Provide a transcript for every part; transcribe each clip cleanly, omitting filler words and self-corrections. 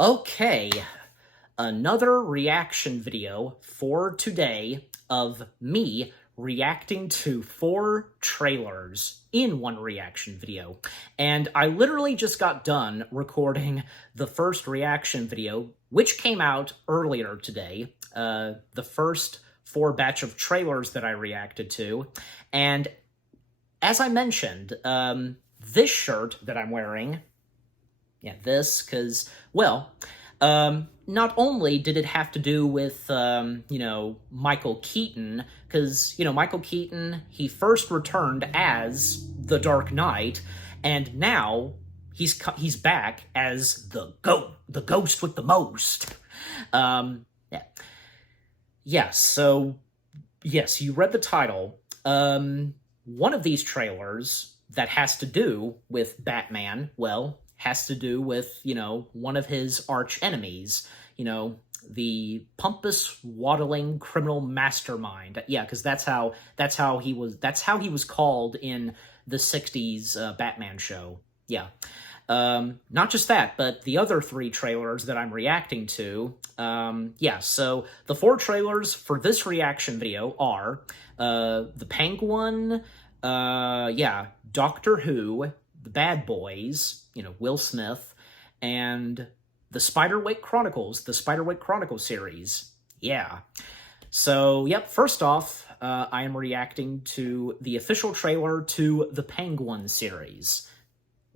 Okay, another reaction video for today of me reacting to 4 trailers in one reaction video. And I literally just got done recording the first reaction video, which came out earlier today, the first 4 batch of trailers that I reacted to. And as I mentioned, this shirt that I'm wearing, this, because, well, not only did it have to do with, Michael Keaton, because, Michael Keaton, he first returned as the Dark Knight, and now he's back as the ghost with the most. So, yes, you read the title. One of these trailers that has to do with Batman, well, has to do with, one of his arch enemies, the pompous, waddling criminal mastermind. Yeah, because that's how he was called in the 60s Batman show. Yeah. Not just that, but the other 3 trailers that I'm reacting to. So the 4 trailers for this reaction video are The Penguin, Doctor Who, The Bad Boys, Will Smith, and the Spiderwick Chronicles series. Yeah. So, yep, first off, I am reacting to the official trailer to the Penguin series.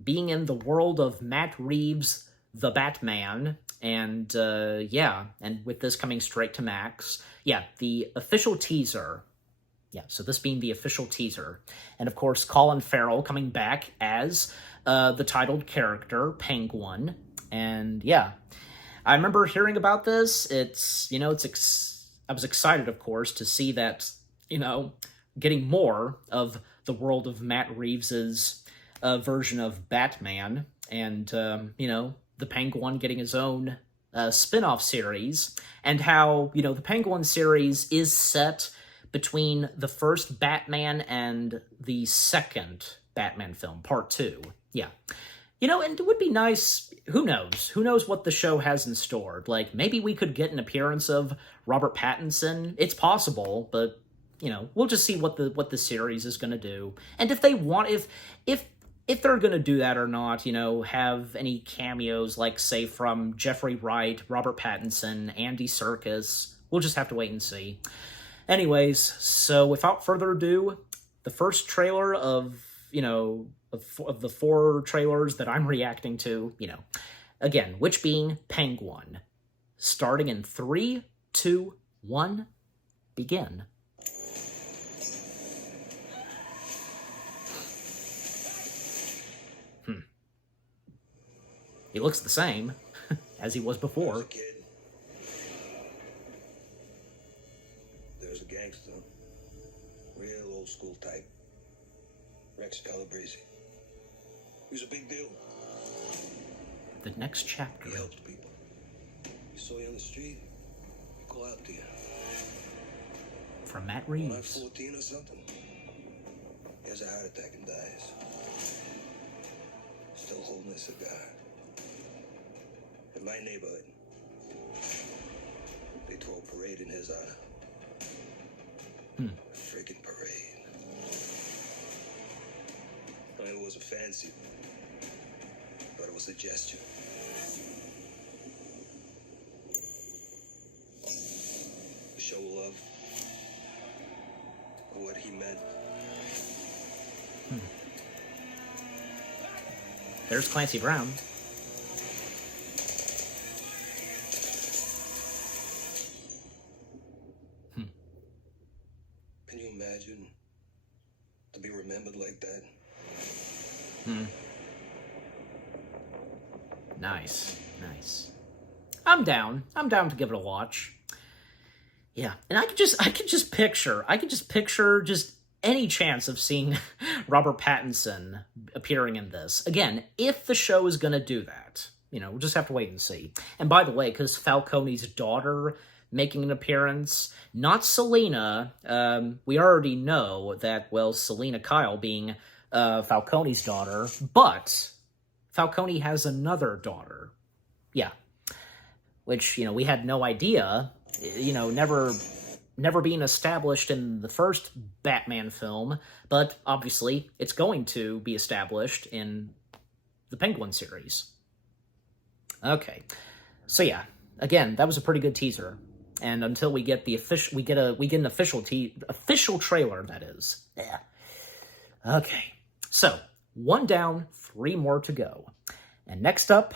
Being in the world of Matt Reeves' The Batman, and, and with this coming straight to Max, the official teaser. So this being the official teaser. And, of course, Colin Farrell coming back as the titled character, Penguin. And, I remember hearing about this. I was excited, of course, to see that, getting more of the world of Matt Reeves's version of Batman. And, the Penguin getting his own spin-off series. And how, the Penguin series is set between the first Batman and the second Batman film, Part 2. Yeah. And it would be nice, who knows? Who knows what the show has in store? Like, maybe we could get an appearance of Robert Pattinson. It's possible, but, we'll just see what the series is going to do. And if they want, if they're going to do that or not, have any cameos, like, say, from Jeffrey Wright, Robert Pattinson, Andy Serkis, we'll just have to wait and see. Anyways, so without further ado, the first trailer of the 4 trailers that I'm reacting to, again, which being Penguin. Starting in 3, 2, 1, begin. He looks the same as he was before. There's a gangster, real old school type, Rex Calabrese. He was a big deal. The next chapter. He helped people. He saw you on the street, he call out to you. From Matt When I'm Reeves. 14 or something, he has a heart attack and dies. Still holding a cigar. In my neighborhood, they throw a parade in his honor. A freaking parade. I mean, it wasn't fancy, but it was a gesture. A show of love for what he meant. There's Clancy Brown. Can you imagine to be remembered like that? Nice. I'm down to give it a watch. Yeah, and I could just picture just any chance of seeing Robert Pattinson appearing in this. Again, if the show is gonna do that, we'll just have to wait and see. And by the way, because Falcone's daughter making an appearance, not Selena, we already know that, well, Selena Kyle being Falcone's daughter, but Falcone has another daughter. Yeah. which, we had no idea, never being established in the first Batman film, but obviously it's going to be established in the Penguin series. Okay, so yeah, again, that was a pretty good teaser, and until we get the official, we get an official trailer. That is, yeah. Okay, so 1 down, 3 more to go, and next up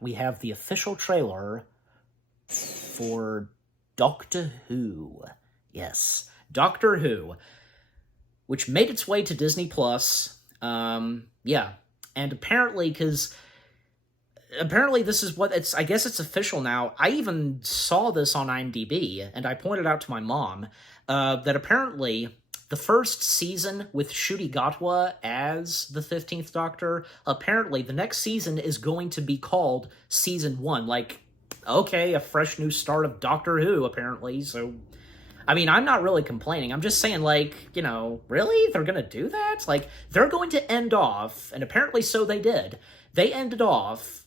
we have the official trailer for Doctor Who. Yes, Doctor Who, which made its way to Disney Plus. Yeah, and apparently this is what it's, I guess it's official now. I even saw this on IMDb, and I pointed out to my mom that apparently the first season with Ncuti Gatwa as the 15th Doctor, apparently the next season is going to be called Season 1. Like, okay, a fresh new start of Doctor Who, apparently, so... I mean, I'm not really complaining. I'm just saying, like, really? They're gonna do that? Like, they're going to end off, and apparently so they did. They ended off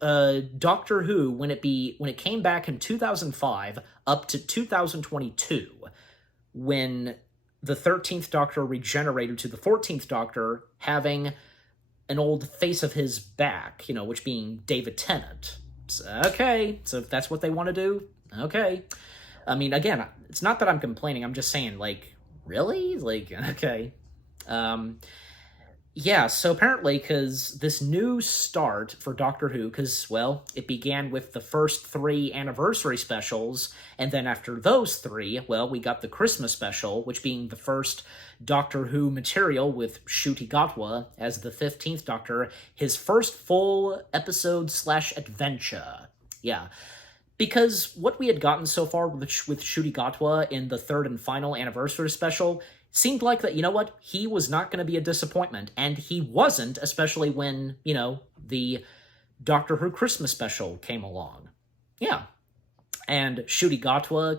Doctor Who when it came back in 2005 up to 2022, when the 13th Doctor regenerated to the 14th Doctor, having an old face of his back, which being David Tennant. So, okay, so if that's what they want to do, okay. I mean, again, it's not that I'm complaining, I'm just saying, like, really? Like, okay. Yeah, so apparently, because this new start for Doctor Who, because, well, it began with the first 3 anniversary specials, and then after those 3, well, we got the Christmas special, which being the first Doctor Who material with Ncuti Gatwa as the 15th Doctor, his first full episode/adventure. Yeah. Because what we had gotten so far with Ncuti Gatwa in the 3rd and final anniversary special seemed like that, he was not going to be a disappointment, and he wasn't, especially when, the Doctor Who Christmas special came along. Yeah. And Ncuti Gatwa,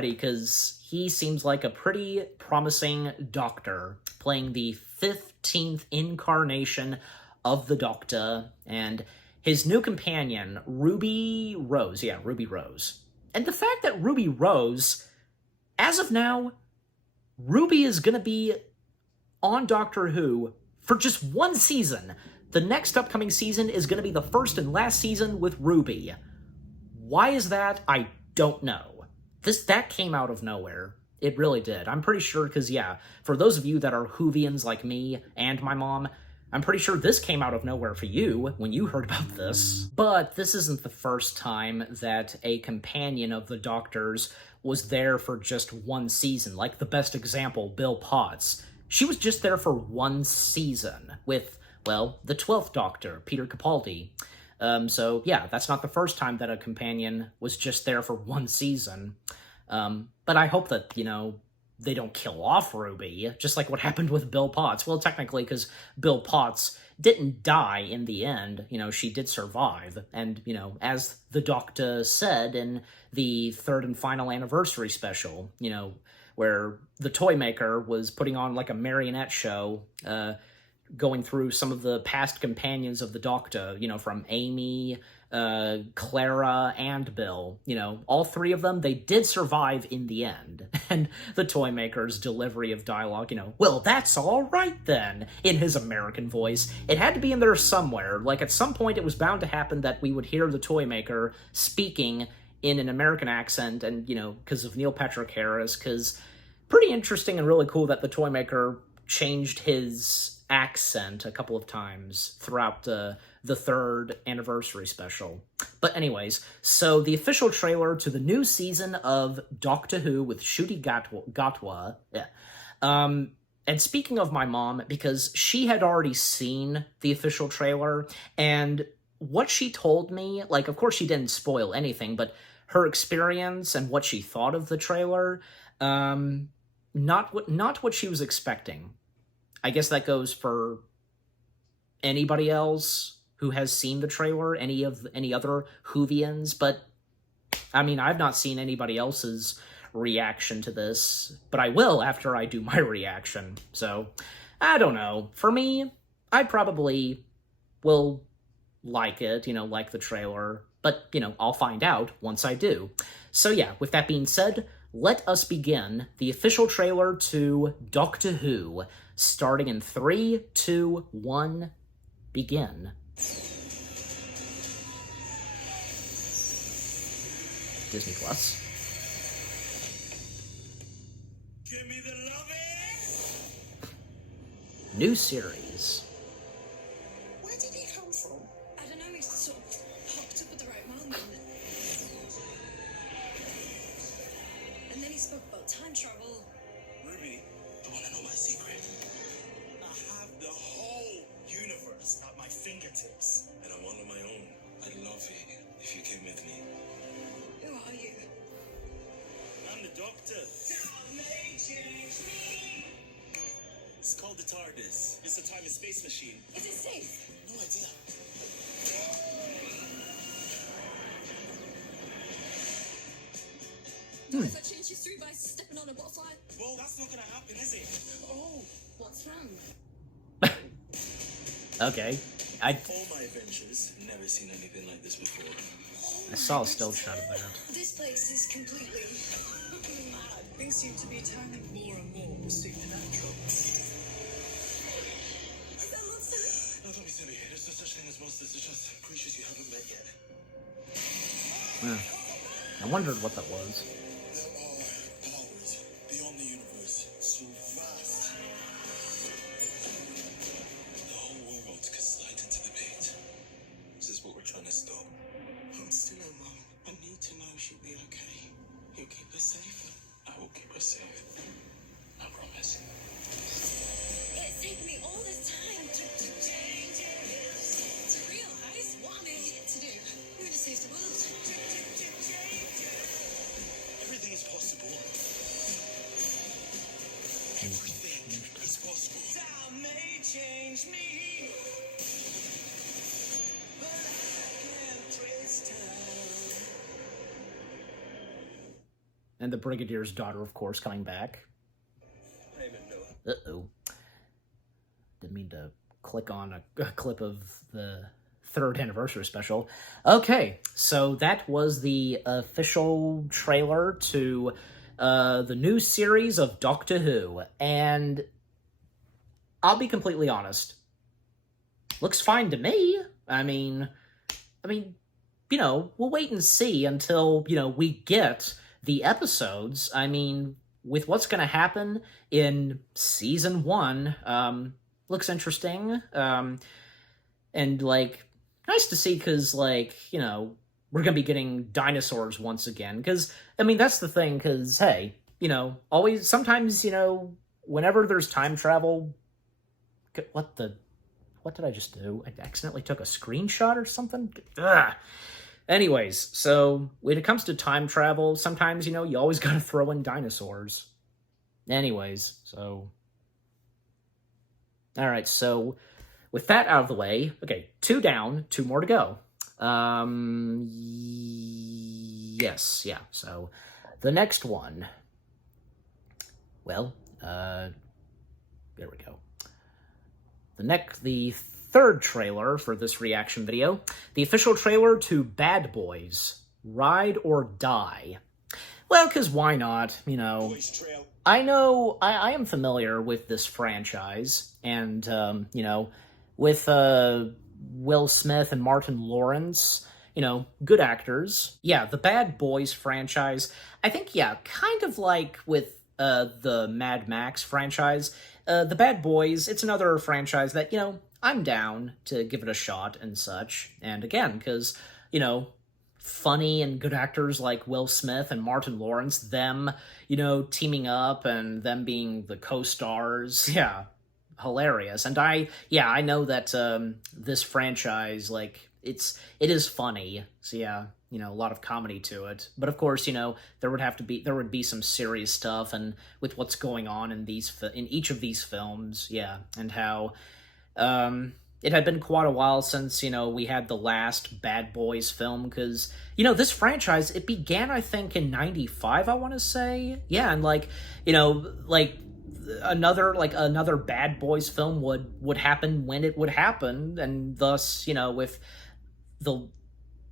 because he seems like a pretty promising Doctor, playing the 15th incarnation of the Doctor, and his new companion, Ruby Rose. Yeah, Ruby Rose. And the fact that Ruby Rose, as of now, Ruby is going to be on Doctor Who for just 1 season. The next upcoming season is going to be the first and last season with Ruby. Why is that? I don't know. That came out of nowhere. It really did. I'm pretty sure, because, yeah, for those of you that are Whovians like me and my mom, I'm pretty sure this came out of nowhere for you when you heard about this. But this isn't the first time that a companion of the Doctor's was there for just 1 season. Like the best example, Bill Potts. She was just there for 1 season with, well, the 12th Doctor, Peter Capaldi. So, yeah, that's not the first time that a companion was just there for 1 season. But I hope that, they don't kill off Ruby, just like what happened with Bill Potts. Well, technically, because Bill Potts didn't die in the end. She did survive. And, as the Doctor said in the 3rd and final anniversary special, where the toy maker was putting on, like, a marionette show, going through some of the past companions of the Doctor, from Amy, Clara, and Bill. All 3 of them, they did survive in the end. And the toy maker's delivery of dialogue, well, that's all right then, in his American voice. It had to be in there somewhere. Like, at some point, it was bound to happen that we would hear the toy maker speaking in an American accent, and, because of Neil Patrick Harris, because pretty interesting and really cool that the toy maker changed his accent a couple of times throughout the 3rd anniversary special. But anyways, so the official trailer to the new season of Doctor Who with Ncuti Gatwa. Yeah. And speaking of my mom, because she had already seen the official trailer, and what she told me, like, of course she didn't spoil anything, but her experience and what she thought of the trailer, not what she was expecting. I guess that goes for anybody else who has seen the trailer, any other Whovians, but, I mean, I've not seen anybody else's reaction to this, but I will after I do my reaction, so, I don't know. For me, I probably will like it, like the trailer, but, I'll find out once I do. So yeah, with that being said, let us begin the official trailer to Doctor Who, starting in 3, 2, 1, begin. Disney Plus. Give me the loving! New series. Where did he come from? I don't know, he sort of popped up at the right moment. And then he spoke about time travel. Ruby, you wanna know my secret? I have the whole universe at my fingertips. And I'm one of my own. I'd love it if you came with me. Who are you? I'm the Doctor. It's called the TARDIS. It's a time and space machine. Is it safe? No idea. If I change history by stepping on a butterfly? Well, that's not gonna happen, is it? Oh, what's wrong? Okay. All my adventures, never seen anything like this before. I saw a still shot of that. This place is completely mad. Things seem to be turning more and more supernatural. Is that monster? No, don't be silly. There's no such thing as monsters. They're just creatures you haven't met yet. I wondered what that was. There are powers beyond the universe, so vast. The whole world could slide into the pit. This is what we're trying to stop. I'm still her mom. I need to know she'll be okay. You'll keep her safe. I will keep us safe. I promise. It's taken me all this time to realize what I'm here to do. I'm gonna save the world. Everything is possible. Everything is possible. Time may change me, but I can't trace time. And the Brigadier's daughter, of course, coming back. I even know. Uh-oh. Didn't mean to click on a clip of the 3rd anniversary special. Okay, so that was the official trailer to the new series of Doctor Who, and I'll be completely honest. Looks fine to me. I mean, we'll wait and see until, we get the episodes. I mean, with what's going to happen in season 1, looks interesting. And, nice to see, because, we're going to be getting dinosaurs once again. Because, that's the thing, because, hey, always, sometimes, whenever there's time travel... What did I just do? I accidentally took a screenshot or something? Ugh. Anyways, so when it comes to time travel, sometimes, you always gotta throw in dinosaurs. Anyways, so... Alright, so with that out of the way, okay, 2 down, 2 more to go. Yes, yeah, so the next one... Well, there we go. The 3rd trailer for this reaction video, the official trailer to Bad Boys, Ride or Die. Well, because why not, I know, I am familiar with this franchise, and, with, Will Smith and Martin Lawrence, good actors. Yeah, the Bad Boys franchise, I think, yeah, kind of like with, the Mad Max franchise, the Bad Boys, it's another franchise that, I'm down to give it a shot and such. And again, because, funny and good actors like Will Smith and Martin Lawrence, them, teaming up and them being the co-stars, yeah, hilarious. And I know that this franchise, it is funny. So yeah, a lot of comedy to it. But of course, there would be some serious stuff, and with what's going on in each of these films, yeah, and how it had been quite a while since, we had the last Bad Boys film, because, this franchise, it began, I think, in 95, I want to say. Yeah, and, another Bad Boys film would happen when it would happen, and thus, with the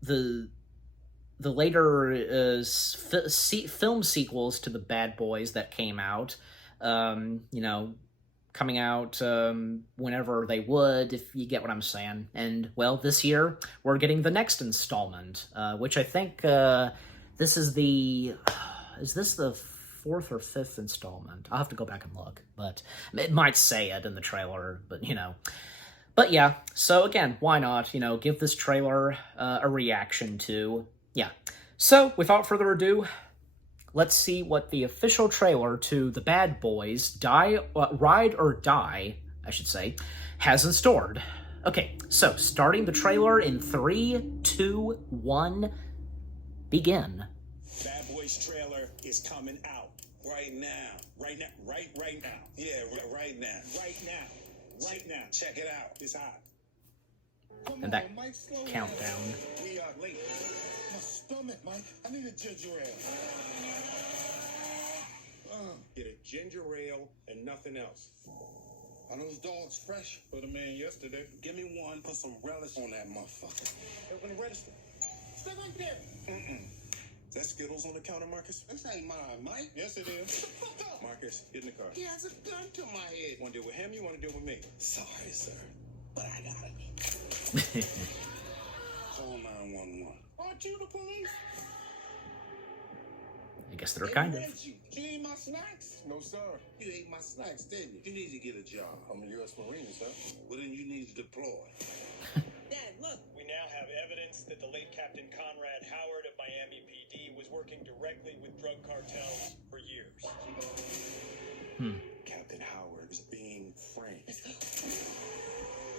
the the later film sequels to the Bad Boys that came out, you know, coming out whenever they would, if you get what I'm saying. And, well, this year, we're getting the next installment, which I think this is the... Is this the fourth or fifth installment? I'll have to go back and look, but it might say it in the trailer, but, you know. But, yeah, so, again, why not, you know, give this trailer a reaction to... Yeah. So, without further ado, let's see what the official trailer to The Bad Boys Ride or Die, I should say, has in store. Okay, so starting the trailer in 3, 2, 1, begin. Bad Boys trailer is coming out right now. Right now. Right now. Yeah, right now. Right now. Right now. Check it out. It's hot. And that countdown. We are late. My stomach, Mike. I need a ginger ale. Get a ginger ale and nothing else. Are those dogs fresh? Put them in yesterday. Give me one. Put some relish on that motherfucker. Open the register. Stay right there. Is that Skittles on the counter, Marcus? This ain't mine, Mike. Yes, it is. Shut the fuck up. Marcus, get in the car. He has a gun to my head. Want to deal with him? You want to deal with me? Sorry, sir, but I got it. Call 911. Aren't you the police? I guess they're kind of. You ate my snacks? No, sir. You ate my snacks, didn't you? You need to get a job. I'm a U.S. Marine, sir. Well, then you need to deploy. Dad, look. We now have evidence that the late Captain Conrad Howard of Miami PD was working directly with drug cartels for years. Captain Howard is being framed.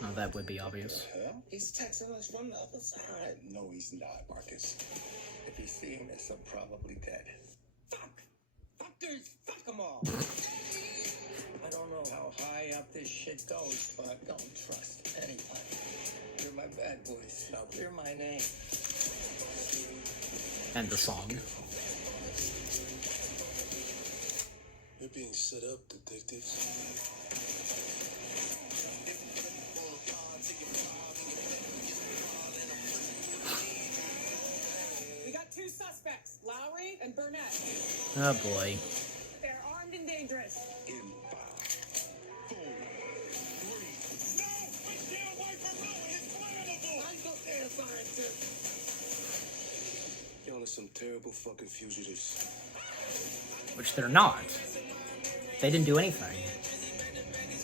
Oh, that would be obvious. Hell? He's texting us from the other side. No, he's not, Marcus. If he's seeing this, I'm probably dead. Fuck. Fuckers. Fuck them all. I don't know how high up this shit goes, but don't trust anybody. You're my bad boys. Now clear my name. And the song. You're being set up, detectives. We got 2 suspects, Lowry and Burnett. Oh boy. They're armed and dangerous. In 5, 4, 3. No! Stay away from Lou! It's flammable! I'm so damn scientist! Y'all are some terrible fucking fugitives. Which they're not. They didn't do anything.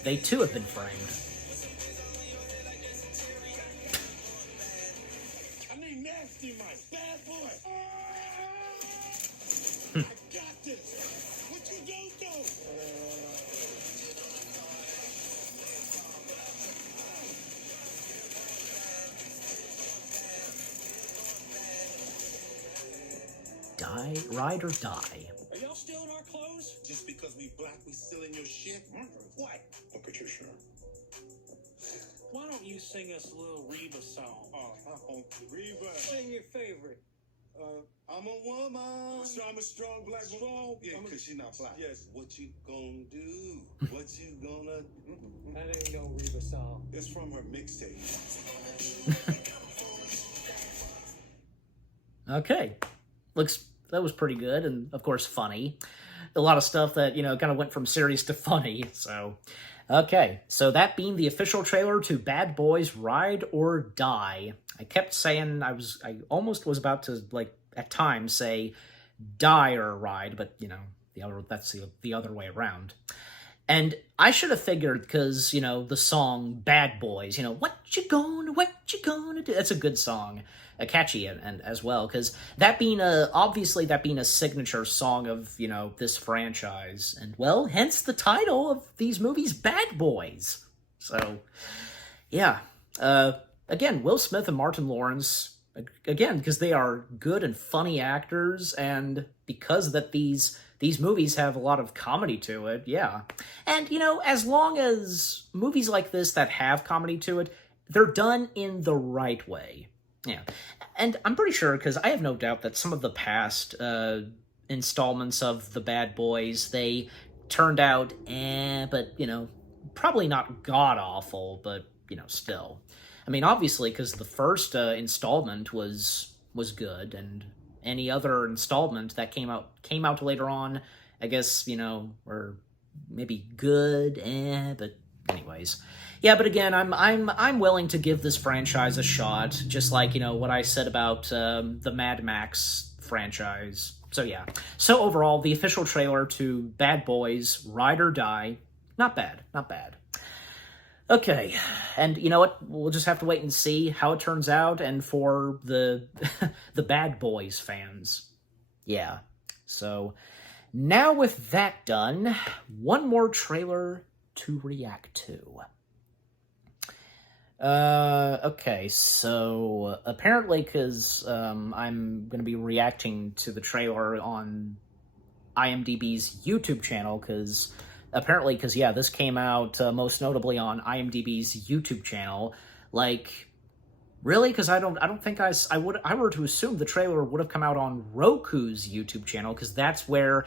They too have been framed. I mean nasty Mike. Bad boy. I got this. What you don't do? Ride or die. Are y'all still in our clothes? Just because we black, we still in your shit? What? Look at you, sure. Why don't you sing us a little Reba song? Oh, Reba. Sing your favorite. I'm a woman. So I'm a strong black woman. Yeah, because she's not black. Yes. What you gonna do? What you gonna do? That ain't no Reba song. It's from her mixtape. Okay. That was pretty good, and of course funny. A lot of stuff that, you know, kind of went from serious to funny, so... Okay, so that being the official trailer to Bad Boys Ride or Die. I kept saying, I almost was about to, like, at times say die or ride, but, you know, that's the other way around. And I should have figured, because, you know, the song Bad Boys, you know, what you gonna do? That's a good song. Catchy and as well, because that being a signature song of, you know, this franchise, and, well, hence the title of these movies, Bad Boys. So, yeah. Again, Will Smith and Martin Lawrence, again, because they are good and funny actors, and because that these movies have a lot of comedy to it, yeah. And, you know, as long as movies like this that have comedy to it, they're done in the right way. Yeah, and I'm pretty sure, because I have no doubt that some of the past installments of The Bad Boys, they turned out but, you know, probably not god-awful, but, you know, still. I mean, obviously, because the first installment was good, and any other installment that came out later on, I guess, were maybe good, but anyways. Yeah, but again, I'm willing to give this franchise a shot, just like, what I said about the Mad Max franchise. So yeah. So overall, the official trailer to Bad Boys: Ride or Die, not bad, not bad. Okay, and you know what? We'll just have to wait and see how it turns out, and for the the Bad Boys fans. Yeah. So now with that done, one more trailer to react to. Okay, so apparently, because I'm going to be reacting to the trailer on IMDb's YouTube channel, because yeah, this came out most notably on IMDb's YouTube channel. Like, really? Because I don't think I were to assume the trailer would have come out on Roku's YouTube channel, because that's where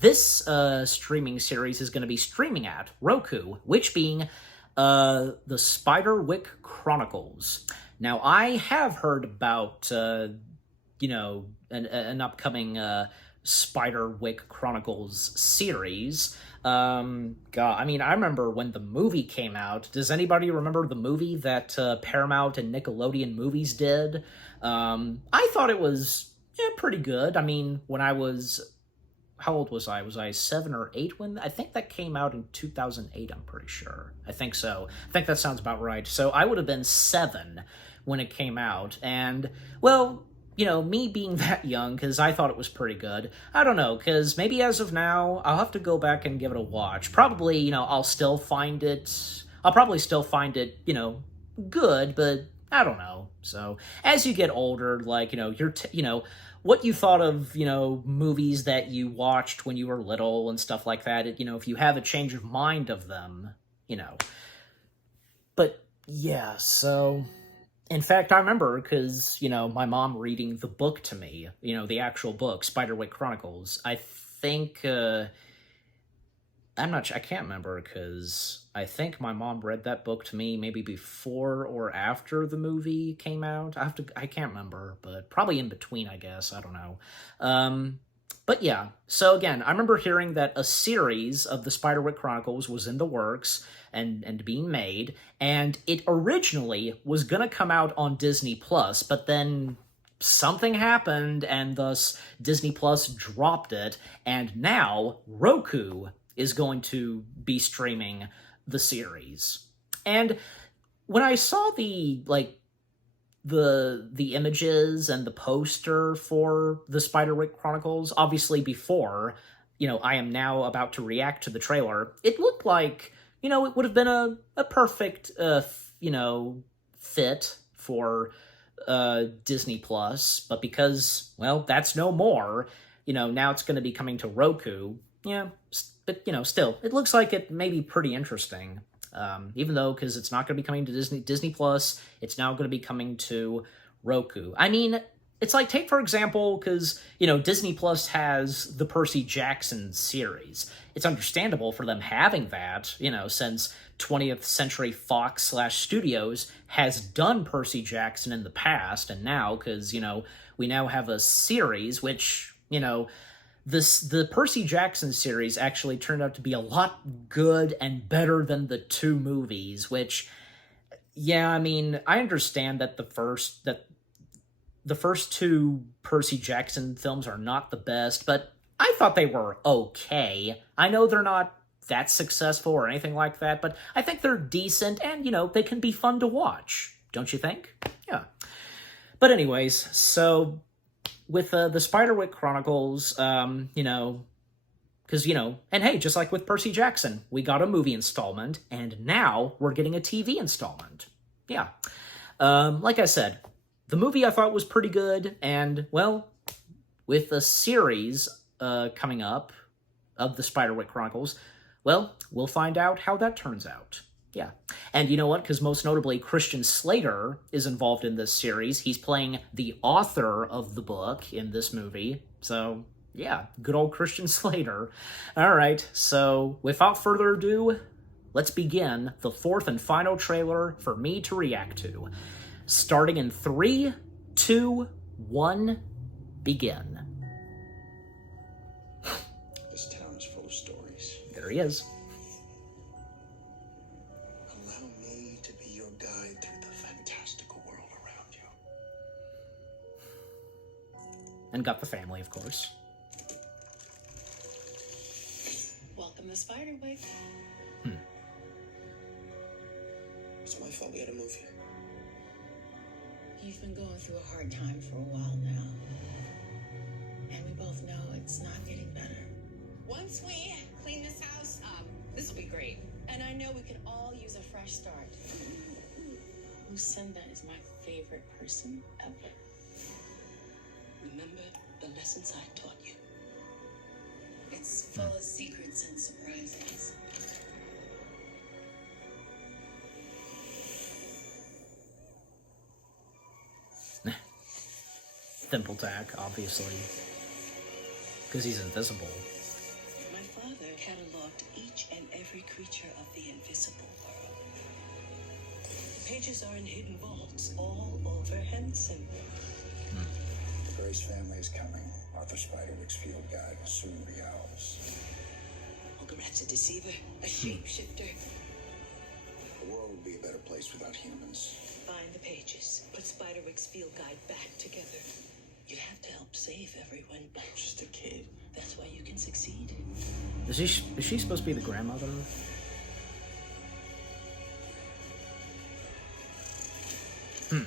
this streaming series is going to be streaming at, Roku, which being the Spiderwick Chronicles. Now, I have heard about, an upcoming Spiderwick Chronicles series. God, I mean, I remember when the movie came out. Does anybody remember the movie that Paramount and Nickelodeon Movies did? I thought it was pretty good. I mean, when I was... How old was I? Was I 7 or 8 when... I think that came out in 2008, I'm pretty sure. I think so. I think that sounds about right. So I would have been 7 when it came out. And, well, me being that young, because I thought it was pretty good. I don't know, because maybe as of now, I'll have to go back and give it a watch. Probably, I'll still find it... I'll probably still find it, good, but I don't know. So, as you get older, like, what you thought of, movies that you watched when you were little and stuff like that, if you have a change of mind of them, But, yeah, so... In fact, I remember, because, my mom reading the book to me, the actual book, Spiderwick Chronicles. I think, I'm not sure, I can't remember, because I think my mom read that book to me maybe before or after the movie came out. I can't remember, but probably in between, I guess. I don't know. But yeah, so again, I remember hearing that a series of the Spiderwick Chronicles was in the works and being made, and it originally was going to come out on Disney+, but then something happened, and thus Disney Plus dropped it, and now Roku is going to be streaming the series. And when I saw the images and the poster for the Spiderwick Chronicles, obviously before, I am now about to react to the trailer, it looked like, it would have been a perfect, fit for Disney Plus, but because, well, that's no more, now it's going to be coming to Roku, yeah, but, still, it looks like it may be pretty interesting. Even though, because it's not going to be coming to Disney Plus, it's now going to be coming to Roku. I mean, it's like, take for example, because, Disney Plus has the Percy Jackson series. It's understandable for them having that, since 20th Century Fox / Studios has done Percy Jackson in the past, and now, because, we now have a series, which, the Percy Jackson series actually turned out to be a lot good and better than the 2 movies, which, yeah, I mean, I understand that the first 2 Percy Jackson films are not the best, but I thought they were okay. I know they're not that successful or anything like that, but I think they're decent and, they can be fun to watch. Don't you think? Yeah. But anyways, so... with the Spiderwick Chronicles, because, and hey, just like with Percy Jackson, we got a movie installment, and now we're getting a TV installment. Yeah. Like I said, the movie I thought was pretty good, and, well, with a series coming up of the Spiderwick Chronicles, well, we'll find out how that turns out. Yeah. And you know what? Because most notably, Christian Slater is involved in this series. He's playing the author of the book in this movie. So, yeah, good old Christian Slater. All right, so without further ado, let's begin the fourth and final trailer for me to react to. Starting in 3, 2, 1, begin. This town is full of stories. There he is. Allow me to be your guide through the fantastical world around you. And got the family, of course. Welcome to Spiderwick. It's my fault we had to move here. You've been going through a hard time for a while now. And we both know it's not getting better. Once we clean this house up, this will be great. And I know we could all use a fresh start. Lucinda is my favorite person ever. Remember the lessons I taught you? It's full of secrets and surprises. Thimbletack, obviously. Because he's invisible. My father cataloged each and every creature of the invisible world. The pages are in hidden vaults all over Henson. The Grace family is coming. Arthur Spiderwick's field guide will soon be ours. Ogrette's a deceiver, a shapeshifter. The world would be a better place without humans. Find the pages. Put Spiderwick's field guide back together. You have to help save everyone. I'm just a kid. That's why you can succeed. Is she supposed to be the grandmother? We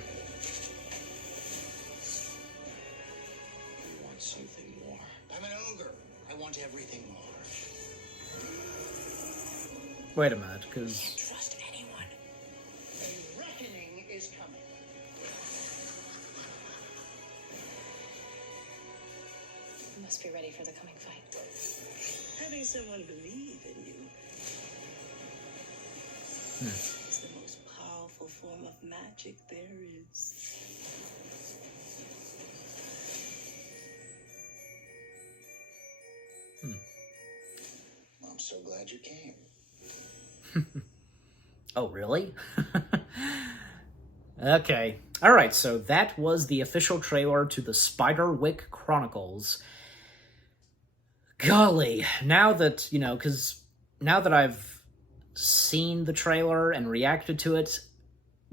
want something more. I'm an ogre. I want everything more. Wait a minute, because... Trust anyone. A reckoning is coming. You must be ready for the coming fight. Having someone believe in you is the most powerful form of magic there is. I'm so glad you came. Oh, really? Okay. Alright, so that was the official trailer to the Spiderwick Chronicles. Golly, now that, because now that I've seen the trailer and reacted to it,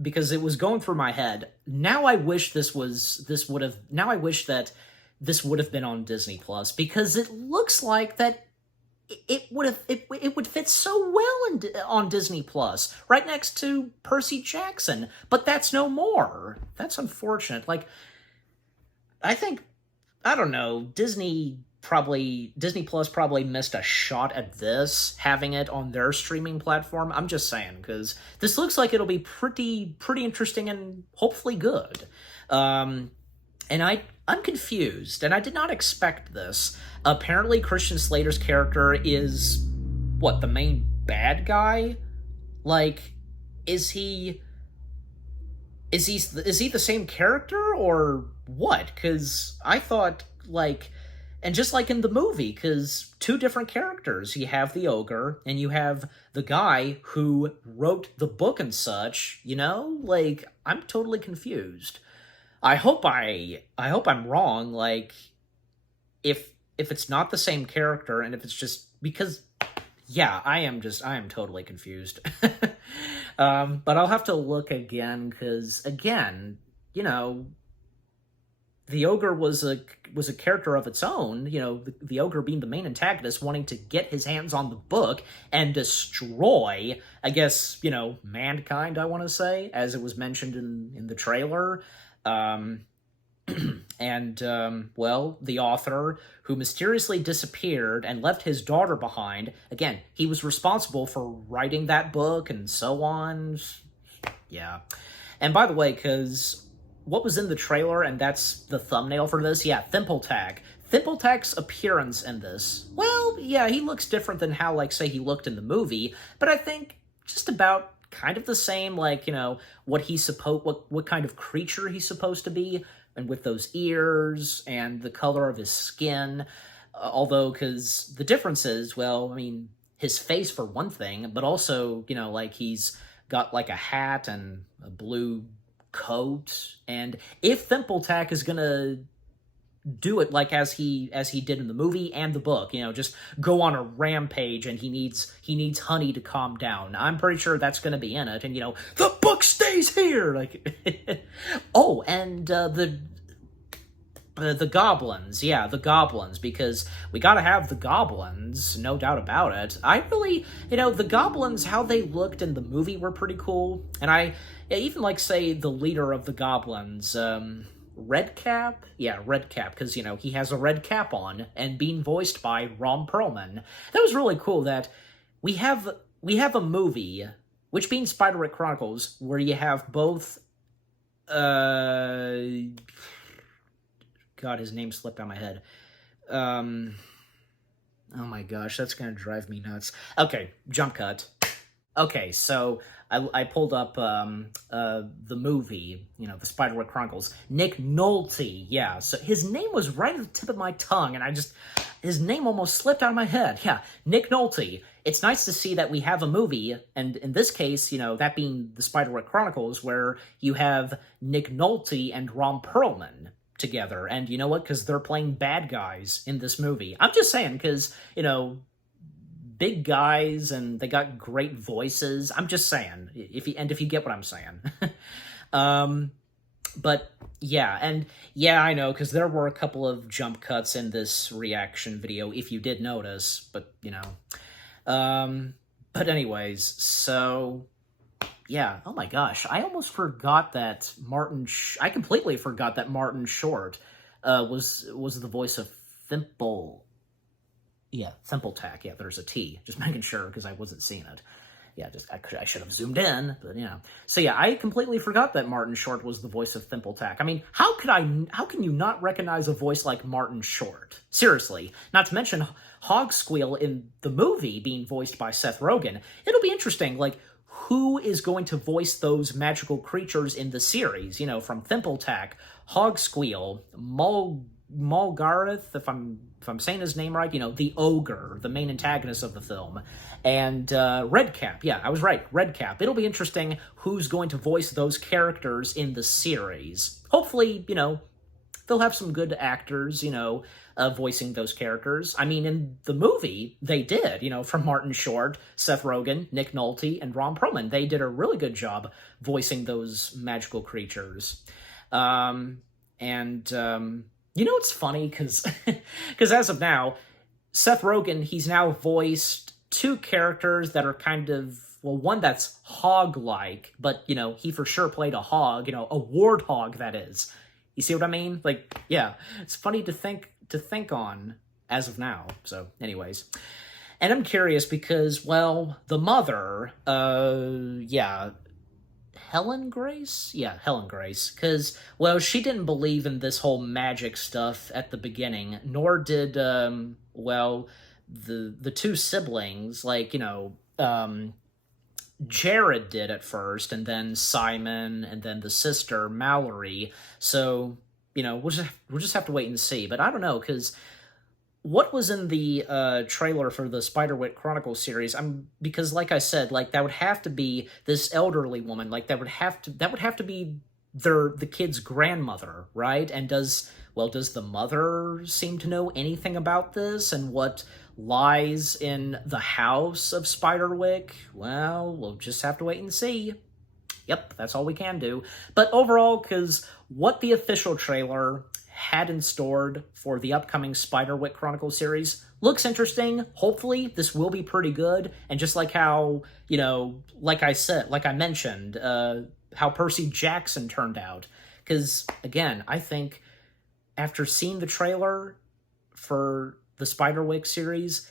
because it was going through my head, now I wish that this would have been on Disney Plus, because it looks like that it would fit so well on Disney Plus, right next to Percy Jackson, but that's no more. That's unfortunate. Like, I don't know, Disney Plus probably missed a shot at this, having it on their streaming platform. I'm just saying, because this looks like it'll be pretty interesting and hopefully good. And I'm confused, and I did not expect this. Apparently, Christian Slater's character is, the main bad guy? Like, is he the same character, or what? Because I thought, and just like in the movie, because two different characters. You have the ogre, and you have the guy who wrote the book and such, I'm totally confused. I hope I'm wrong, if it's not the same character, and if it's just, because, yeah, I am totally confused. But I'll have to look again, because, again, the ogre was a character of its own, the ogre being the main antagonist, wanting to get his hands on the book and destroy, I guess, mankind, I want to say, as it was mentioned in the trailer. The author, who mysteriously disappeared and left his daughter behind, again, he was responsible for writing that book and so on. Yeah. And by the way, because what was in the trailer, and that's the thumbnail for this, yeah, Thimbletack. Thimbletack's appearance in this, well, yeah, he looks different than how, say, he looked in the movie, but I think just about kind of the same, what kind of creature he's supposed to be, and with those ears and the color of his skin. Although, because the difference is, his face for one thing, but also, you know, like he's got like a hat and a blue coat. And if Thimbletack is gonna do it like as he did in the movie and the book, you know, just go on a rampage, and he needs Honey to calm down, I'm pretty sure that's going to be in it. And, you know, the book stays here, like oh, and the goblins, yeah, the goblins, because we gotta have the goblins, no doubt about it. I really, you know, the goblins, how they looked in the movie were pretty cool. And I even like, say, the leader of the goblins, Redcap? Yeah, Redcap, because, you know, he has a red cap on, and being voiced by Ron Perlman. That was really cool that we have a movie, which being Spiderwick Chronicles, where you have both, God, his name slipped out of my head. Oh my gosh, that's gonna drive me nuts. Okay, jump cut. Okay, so I pulled up the movie, you know, the Spiderwick Chronicles. Nick Nolte, yeah. So his name was right at the tip of my tongue, and his name almost slipped out of my head. Yeah, Nick Nolte. It's nice to see that we have a movie, and in this case, you know, that being the Spiderwick Chronicles, where you have Nick Nolte and Ron Perlman together. And you know what? Because they're playing bad guys in this movie. I'm just saying, because, you know, big guys, and they got great voices. I'm just saying, if you get what I'm saying. But yeah, and yeah, I know, because there were a couple of jump cuts in this reaction video, if you did notice, but, you know. But anyways, so yeah, oh my gosh, I almost forgot that I completely forgot that Martin Short was the voice of Thimbletack. Yeah, there's a T. Just making sure, because I wasn't seeing it. Yeah, I should have zoomed in, but yeah. So yeah, I completely forgot that Martin Short was the voice of Thimbletack. I mean, how can you not recognize a voice like Martin Short? Seriously. Not to mention Hogsqueal in the movie being voiced by Seth Rogen. It'll be interesting, like, who is going to voice those magical creatures in the series? You know, from Thimbletack, Hogsqueal, Mulgareth, if I'm saying his name right, you know, the ogre, the main antagonist of the film, and Redcap. Yeah, I was right, Redcap. It'll be interesting who's going to voice those characters in the series. Hopefully, you know, they'll have some good actors, you know, voicing those characters. I mean, in the movie, they did, you know, from Martin Short, Seth Rogen, Nick Nolte, and Ron Perlman. They did a really good job voicing those magical creatures. You know, it's funny, because as of now, Seth Rogen, he's now voiced two characters that are kind of, well, one that's hog-like, but, you know, he for sure played a hog, you know, a warthog, that is. You see what I mean? Like, yeah, it's funny to think on as of now. So, anyways. And I'm curious because, well, the mother, yeah, Helen Grace? Yeah, Helen Grace. Because, well, she didn't believe in this whole magic stuff at the beginning, nor did, well, the two siblings, like, you know, Jared did at first, and then Simon, and then the sister, Mallory. So, you know, we'll just have to wait and see. But I don't know, because what was in the trailer for the Spiderwick Chronicles series? Because, like I said, like, that would have to be this elderly woman. Like, that would have to be the kid's grandmother, right? And does the mother seem to know anything about this and what lies in the house of Spiderwick? Well, we'll just have to wait and see. Yep, that's all we can do. But overall, because what the official trailer had in store for the upcoming Spiderwick Chronicles series looks interesting. Hopefully, this will be pretty good. And just like how, you know, like I mentioned, how Percy Jackson turned out. Because, again, I think after seeing the trailer for the Spiderwick series,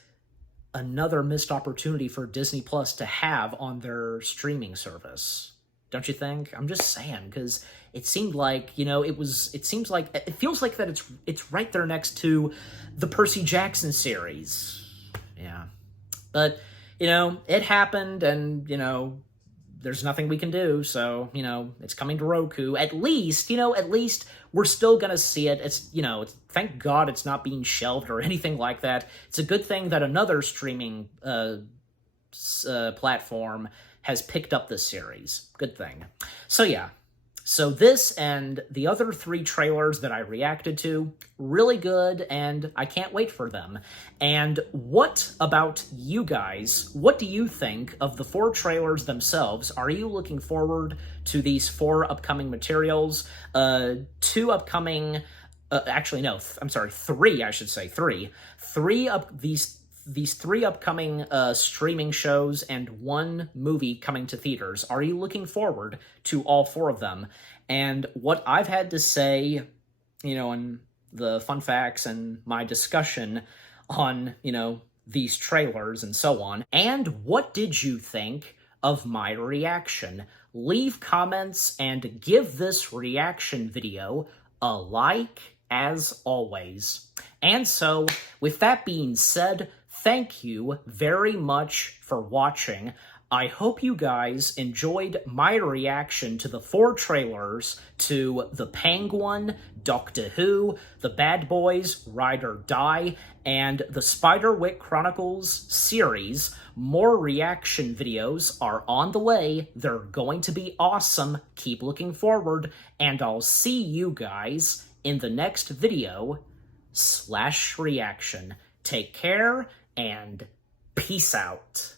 another missed opportunity for Disney Plus to have on their streaming service. Don't you think? I'm just saying, because it seemed like, you know, it feels like that it's right there next to the Percy Jackson series. Yeah. But, you know, it happened, and, you know, there's nothing we can do, so, you know, it's coming to Roku. At least we're still gonna see it. It's, you know, thank God it's not being shelved or anything like that. It's a good thing that another streaming platform has picked up this series. Good thing. So yeah. So this and the other 3 trailers that I reacted to, really good, and I can't wait for them. And what about you guys? What do you think of the 4 trailers themselves? Are you looking forward to these 4 upcoming materials? 2 upcoming... actually, no, I'm sorry, 3, I should say, 3. These 3 upcoming streaming shows and 1 movie coming to theaters. Are you looking forward to all 4 of them? And what I've had to say, in the fun facts and my discussion on, these trailers and so on. And what did you think of my reaction? Leave comments and give this reaction video a like, as always. And so, with that being said, thank you very much for watching. I hope you guys enjoyed my reaction to the 4 trailers to The Penguin, Doctor Who, The Bad Boys, Ride or Die, and the Spiderwick Chronicles series. More reaction videos are on the way. They're going to be awesome. Keep looking forward, and I'll see you guys in the next video /reaction. Take care, and peace out.